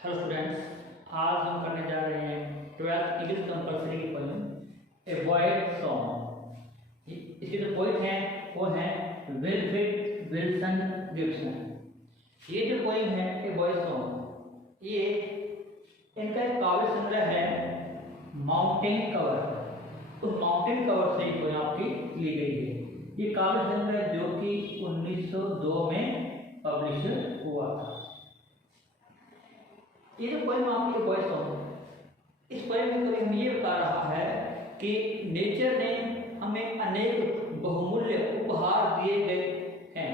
Hello students, आज हम करने जा रहे हैं 12th इंग्लिश कंपल्सरी की पोएम ए बॉय सॉन्ग। इसके जो पोएट हैं वो हैं विल्फ्रेड विल्सन गिब्सन। ये जो पोएम है ए बॉय सॉन्ग, ये इनका एक काव्य संग्रह है माउंटेन कवर। उस माउंटेन कवर से ये पोएम आपकी ली गई है। ये काव्य संग्रह जो कि 1902 में पब्लिश हुआ था। ये जो पोएम आपकी बॉय सॉन्ग, इस पोएम में कवि हमें ये बता रहा है कि नेचर ने हमें अनेक बहुमूल्य उपहार दिए गए हैं।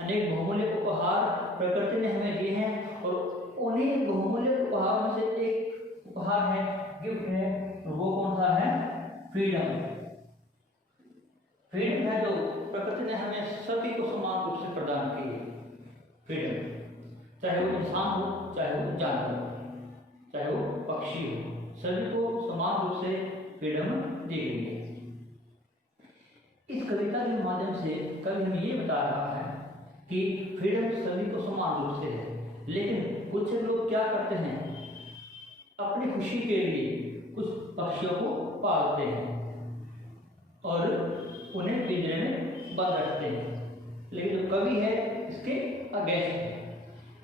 अनेक बहुमूल्य उपहार प्रकृति ने हमें दिए हैं और उन्हीं बहुमूल्य उपहारों में से एक उपहार है, गिफ्ट है, वो कौन सा है? फ्रीडम। फ्रीडम है जो प्रकृति ने हमें सभी को समान रूप से प्रदान की है। फ्रीडम, चाहे वो इंसान हो, चाहे वो जानवर हो, चाहे वो पक्षी हो, सभी को समान रूप से फ्रीडम दी गई है। इस कविता के माध्यम से कवि हमें ये बता रहा है कि फ्रीडम सभी को समान रूप से है, लेकिन कुछ लोग क्या करते हैं, अपनी खुशी के लिए कुछ पक्षियों को पालते हैं और उन्हें पिंजरे में बंद रखते हैं। लेकिन जो कवि है इसके अगेंस्ट है।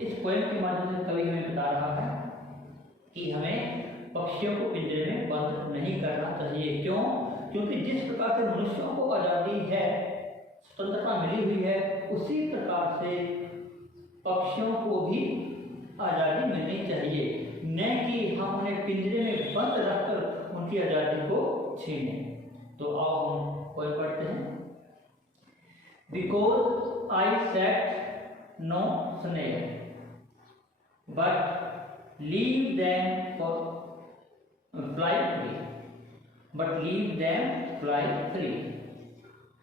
इस पोएम के माध्यम से कवि हमें बता रहा है कि हमें पक्षियों को पिंजरे में बंद नहीं करना चाहिए। क्यों? क्योंकि जिस प्रकार से मनुष्यों को आज़ादी है, स्वतंत्रता मिली हुई है, उसी प्रकार से पक्षियों को भी आज़ादी मिलनी चाहिए, न कि हम उन्हें पिंजरे में बंद रखकर उनकी आज़ादी को छीने। तो आओ हम पोएम पढ़ते हैं। Because I set no snail but leave them for fly free, but leave them fly free.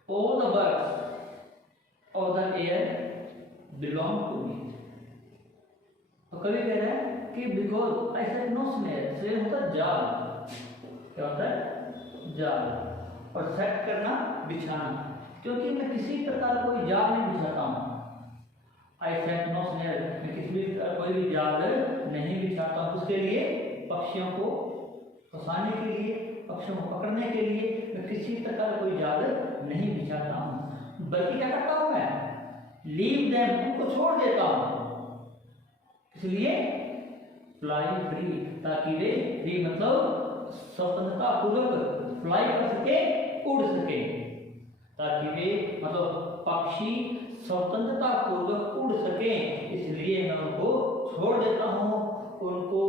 All the birds of the air belong to me. तो कवि कह रहा है कि because I said no snare, snare होता है जाल। क्या होता है? जाल। और सेट करना, बिछाना, क्योंकि मैं किसी प्रकार कोई जाल नहीं बिछाता हूँ। आई सेट नो स्नेयर, मैं किसी भी कोई भी जाल नहीं बिछाता हूँ। उसके लिए पक्षियों को फंसाने के लिए, पक्षियों को पकड़ने के लिए मैं किसी प्रकार कोई जाल नहीं बिछाता हूँ, बल्कि क्या करता हूँ मैं? लीव देम, उनको छोड़ देता हूँ। इसलिए फ्लाई फ्री, ताकि वे फ्री मतलब स्वतंत्रता पूर्वक फ्लाई कर सके, उड़ सके, ताकि वे मतलब पक्षी स्वतंत्रता पूर्वक उड़ सके। इसलिए मैं उनको छोड़ देता हूँ। उनको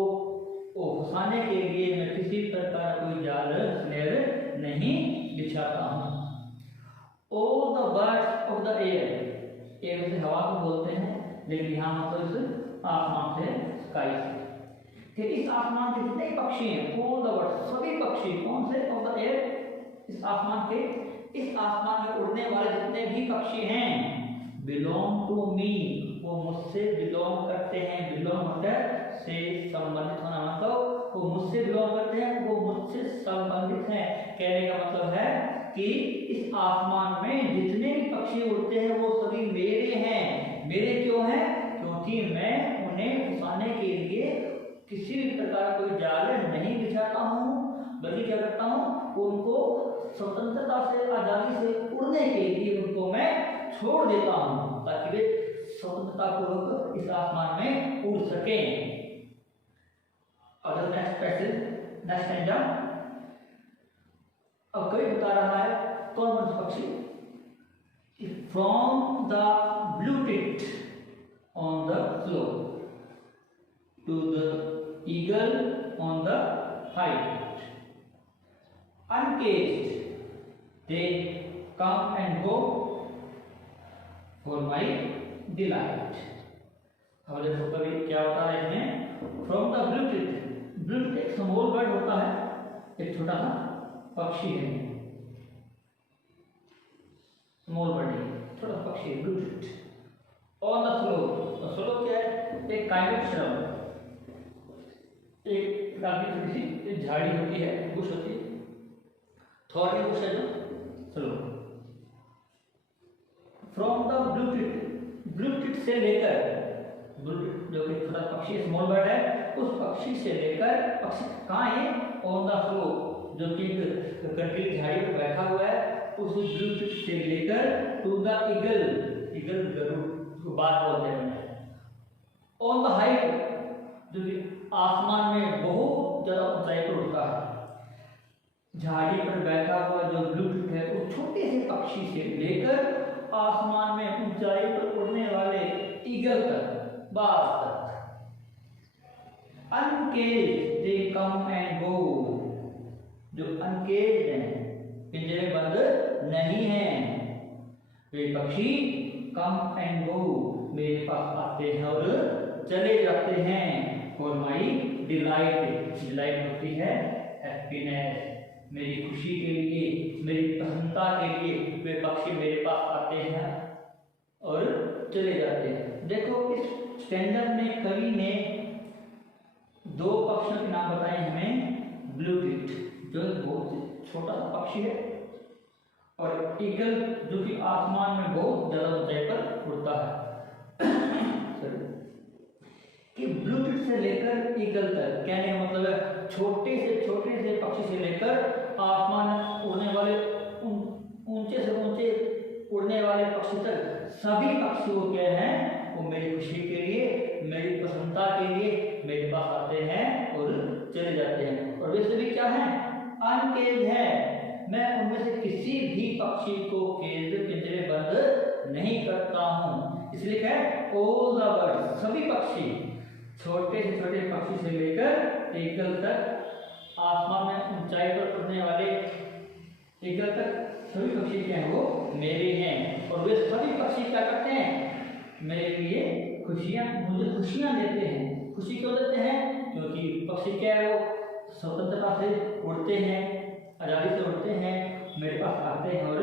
फंसाने के लिए मैं किसी प्रकार कोई जाल, स्नेर नहीं बिछाता हूँ। All the birds of the air, air से हवा को बोलते हैं, लेकिन यहाँ मतलब इस आसमान से, स्काई से, कि इस आसमान के जितने पक्षी हैं, all the birds, सभी पक्षी, कौन से? of the air, इस आसमान के, इस आसमान में उड़ने वाले जितने भी पक्षी हैं, बिलोंग टू मी, वो मुझसे बिलोंग करते हैं। बिलोंग मतलब से संबंधित होना, मतलब वो मुझसे बिलोंग करते हैं, वो मुझसे संबंधित हैं। कहने का मतलब है कि इस आसमान में जितने भी पक्षी उड़ते हैं वो सभी मेरे हैं। मेरे क्यों हैं? क्योंकि मैं उन्हें फंसाने के लिए किसी भी प्रकार कोई जाल नहीं बिछाता हूँ, बल्कि क्या करता हूँ, उनको स्वतंत्रता से, आजादी से उड़ने के लिए उनको मैं छोड़ देता हूं, ताकि वे स्वतंत्रता पूर्वक इस आसमान में उड़ सकें। अगर नेक्स्ट पैसेज, नेक्स्ट स्टैंजा, अब कवि बता रहा है कौन कौन से पक्षी? From the blue tit on the floor to the eagle on the height, uncaged they come and go for my delight। अब देखो कभी क्या होता है इसमें, from the blue tit, blue tit एक स्मॉल बर्ड होता है, एक छोटा सा पक्षी है, स्मॉल बर्ड है, छोटा सा पक्षी है, blue tit. On the floor, floor क्या है? एक काइंड ऑफ श्रब, एक काफी छोटी सी झाड़ी होती है, बुश होती है, थॉर्नी बुश है जो floor. From the blue tit, blue tit से लेकर जो कि छोटा पक्षी स्मॉल बर्ड है, उस पक्षी से लेकर पक्षी कहाँ है ऑन द फ्लोर, जो कि कंक्रीट झाड़ी पर बैठा हुआ है, उस ब्लू टिप से लेकर टू द ईगल, ईगल गरुड़ को बात बोलते हैं, ऑन द हाइट, जो कि आसमान में बहुत ज्यादा ऊंचाई पर उड़ता है। झाड़ी पर बैठा हुआ जो ब्लू टिप है उस छोटे से पक्षी से लेकर आसमान में ऊंचाई पर उड़ने वाले ईगल तक, बाज तक। अनकेज्ड दे कम एंड गो, जो अनकेज्ड हैं, पिंजरे बंद नहीं हैं, वे पक्षी कम एंड गो, मेरे पास आते हैं और चले जाते हैं। फॉर माई डिलाइट, डिलाइट होती है हैप्पीनेस, मेरी खुशी के लिए, मेरी प्रसन्नता के लिए वे पक्षी मेरे पास आते हैं और चले जाते हैं। देखो इस स्टैंडर्ड में कवि ने दो पक्षियों के नाम बताए हमें, ब्लू टिप जो बहुत छोटा सा पक्षी है, और ईगल जो कि आसमान में बहुत ज्यादा ऊंचाई पर उड़ता है। कि ब्लू टिप से लेकर ईगल तक, कहने का मतलब है छोटे से पक्षी से लेकर आसमान में उड़ने वाले ऊंचे से ऊंचे उड़ने वाले पक्षी तक, सभी पक्षी वो क्या हैं, वो मेरी खुशी के लिए, मेरी प्रसन्नता के लिए मेरे पास आते हैं और चले जाते हैं। और वे सभी क्या हैं, अनकेज है, मैं उनमें से किसी भी पक्षी को केज पिंजरे बंद नहीं करता हूँ। इसलिए क्या है, ऑल द बर्ड, सभी पक्षी, छोटे से छोटे पक्षी से लेकर ईगल तक, आसमान में ऊंचाई पर उड़ने वाले ईगल तक, सभी पक्षी क्या हैं, वो मेरे हैं। और वे सभी पक्षी क्या करते हैं, मेरे लिए खुशियाँ, मुझे खुशियाँ देते हैं। खुशी क्यों देते हैं, क्योंकि पक्षी क्या है, वो स्वतंत्रता से उड़ते हैं, आज़ादी से उड़ते हैं, मेरे पास आते हैं और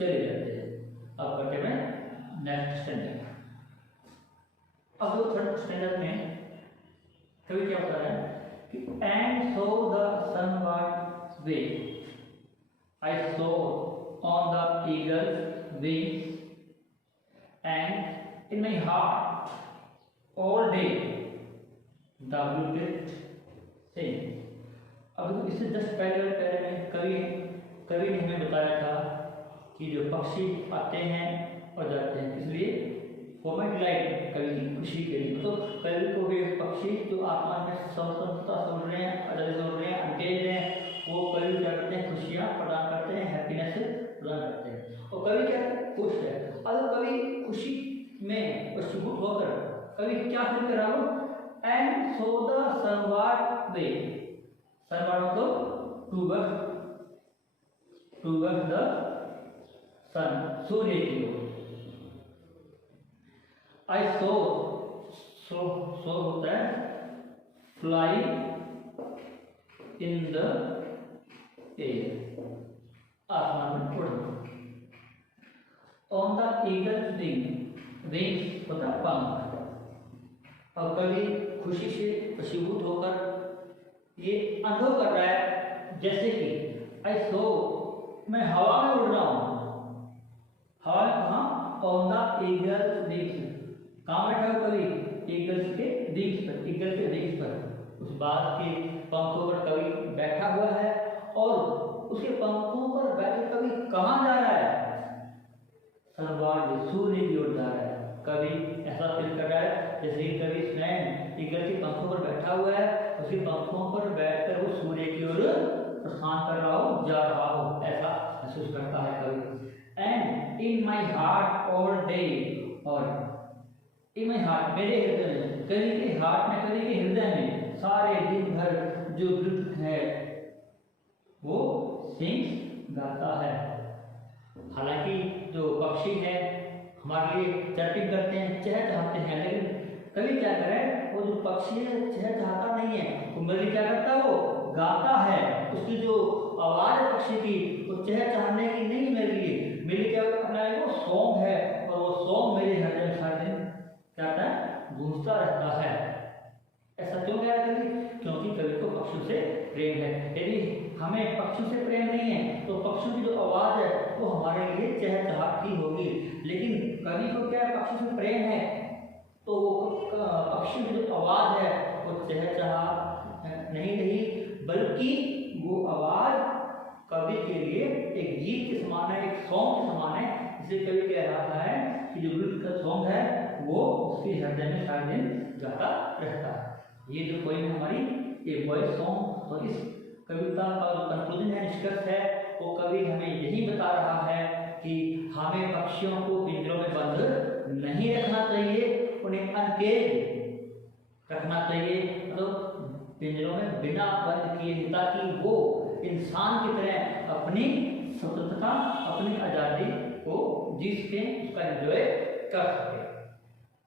चले जाते हैं। अब करते हैं नेक्स्ट स्टैंडर्ड। अब जो थर्ड स्टैंडर्ड में कवि क्या बता रहा है कि and so the sunward way, I soar on the eagles wings and in my heart all day the blue tip sing. अब इससे जस्ट पहले में कवि ने हमें बताया था कि जो पक्षी आते हैं और जाते हैं, इसलिए फॉर माई डिलाइट, कवि की खुशी के लिए, तो कवि को भी पक्षी जो आसमान में स्वतंत्रता से उड़ रहे हैं, आजादी से उड़ रहे हैं, अनकेज हैं, वो कवि क्या करते हैं, खुशियाँ प्रदान करते हैं, हैप्पीनेस प्रदान करते हैं। और कवि क्या खुश है। अगर कवि खुशी में वशीभूत होकर कवि क्या फील कर रहा हो, and so the sunward way, sunward मतलब टूवर्ड द सन, सूर्य की ओर। आई सो होता है फ्लाई इन द एयर, आसमान में उड़ना। On the eagles wing, wings होता है पंख। और कभी खुशी से वशीभूत होकर ये अनुभव कर रहा है, जैसे कि आई सो, मैं हवा में उड़ रहा हूँ। हवा में कहाँ, ऑन द ईगल्स विंग्स, कहाँ बैठा हो कवि, ईगल्स के विंग्स पर, ईगल के विंग्स पर, उस बात के पंखों पर कवि बैठा हुआ है। और उसके पंखों पर बैठे कवि कहाँ जा रहा है, सनवर्ड, सूर्य की ओर जा रहा है। कवि ऐसा फील कर रहा है जैसे कि कवि स्वयं ईगल के पंखों पर बैठा हुआ है, उसके पंखों पर बैठकर वो सूर्य की ओर प्रस्थान कर रहा हो, जा रहा हो, ऐसा महसूस करता है कवि। And in my heart all day, और इन माई हार्ट, मेरे हृदय में, कवि के हार्ट में, कवि के हृदय में सारे दिन भर जो ब्लू है वो सिंग्स गाता है। हालांकि जो पक्षी है हमारे लिए चर्पिंग करते हैं, चहचहाते हैं, लेकिन कवि क्या करे, वो जो पक्षी है चहचहाता नहीं है, वो मेरे क्या करता है, वो गाता है। उसकी जो आवाज है पक्षी की, वो चहचहाने की नहीं मेरे लिए, मेरे क्या अपना वो सॉन्ग है, और वो सॉन्ग मेरे हृदय में सारे दिन क्या होता है, गूंजता रहता है। ऐसा क्यों कह रहा है कवि, क्योंकि कवि को पक्षियों से प्रेम है। यदि हमें पक्षियों से प्रेम नहीं है तो पक्षियों की जो आवाज है वो हमारे लिए चहचहाती होगी। लेकिन कवि को क्या पक्षी से प्रेम है, तो पक्षी की जो आवाज़ है वो चहचहा नहीं रही, बल्कि वो आवाज़ कवि के लिए एक गीत के समान है, एक सॉन्ग के समान है। इसे कवि कह रहा है कि जो गीत का सॉन्ग है वो उसके हृदय में सारे दिन गाता रहता है। ये जो पोएम हमारी ये वॉइस सॉन्ग, तो इस कविता का जो कंक्लूजन है, निष्कर्ष है, वो कवि हमें यही बता रहा है कि हमें पक्षियों को पिंजरों में बंद नहीं रखना चाहिए, उन्हें अनकेज रखना चाहिए, मतलब पिंजरों में बिना बंद किए, ताकि वो इंसान की तरह अपनी स्वतंत्रता, अपनी आज़ादी को जी सके, उसका एंजॉय कर सके।